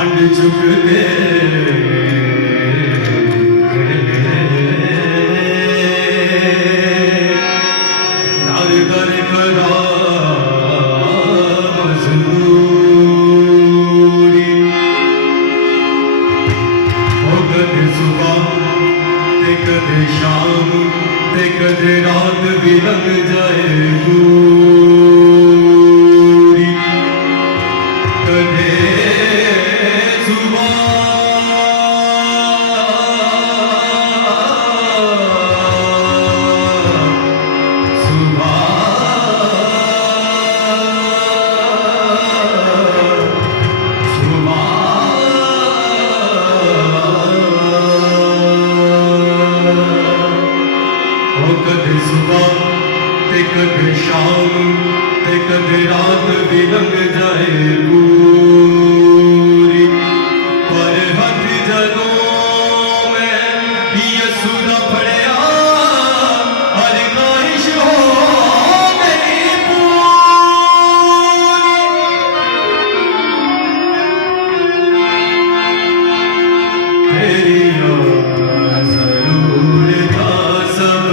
अंड चुगते दर दर करा मजदूरी हो कदे सुबह ते कदे शाम ते कदे रात भी लग जाए पूरी कदे सुबह कदे सुबह ते कदे शाम ते कदे रात भी लंघ जाए पूरी पर हथ जदों मैं यसू दा फड़िया हर ख्वाहिश हो गई पूरी तेरी ज़रूरत सब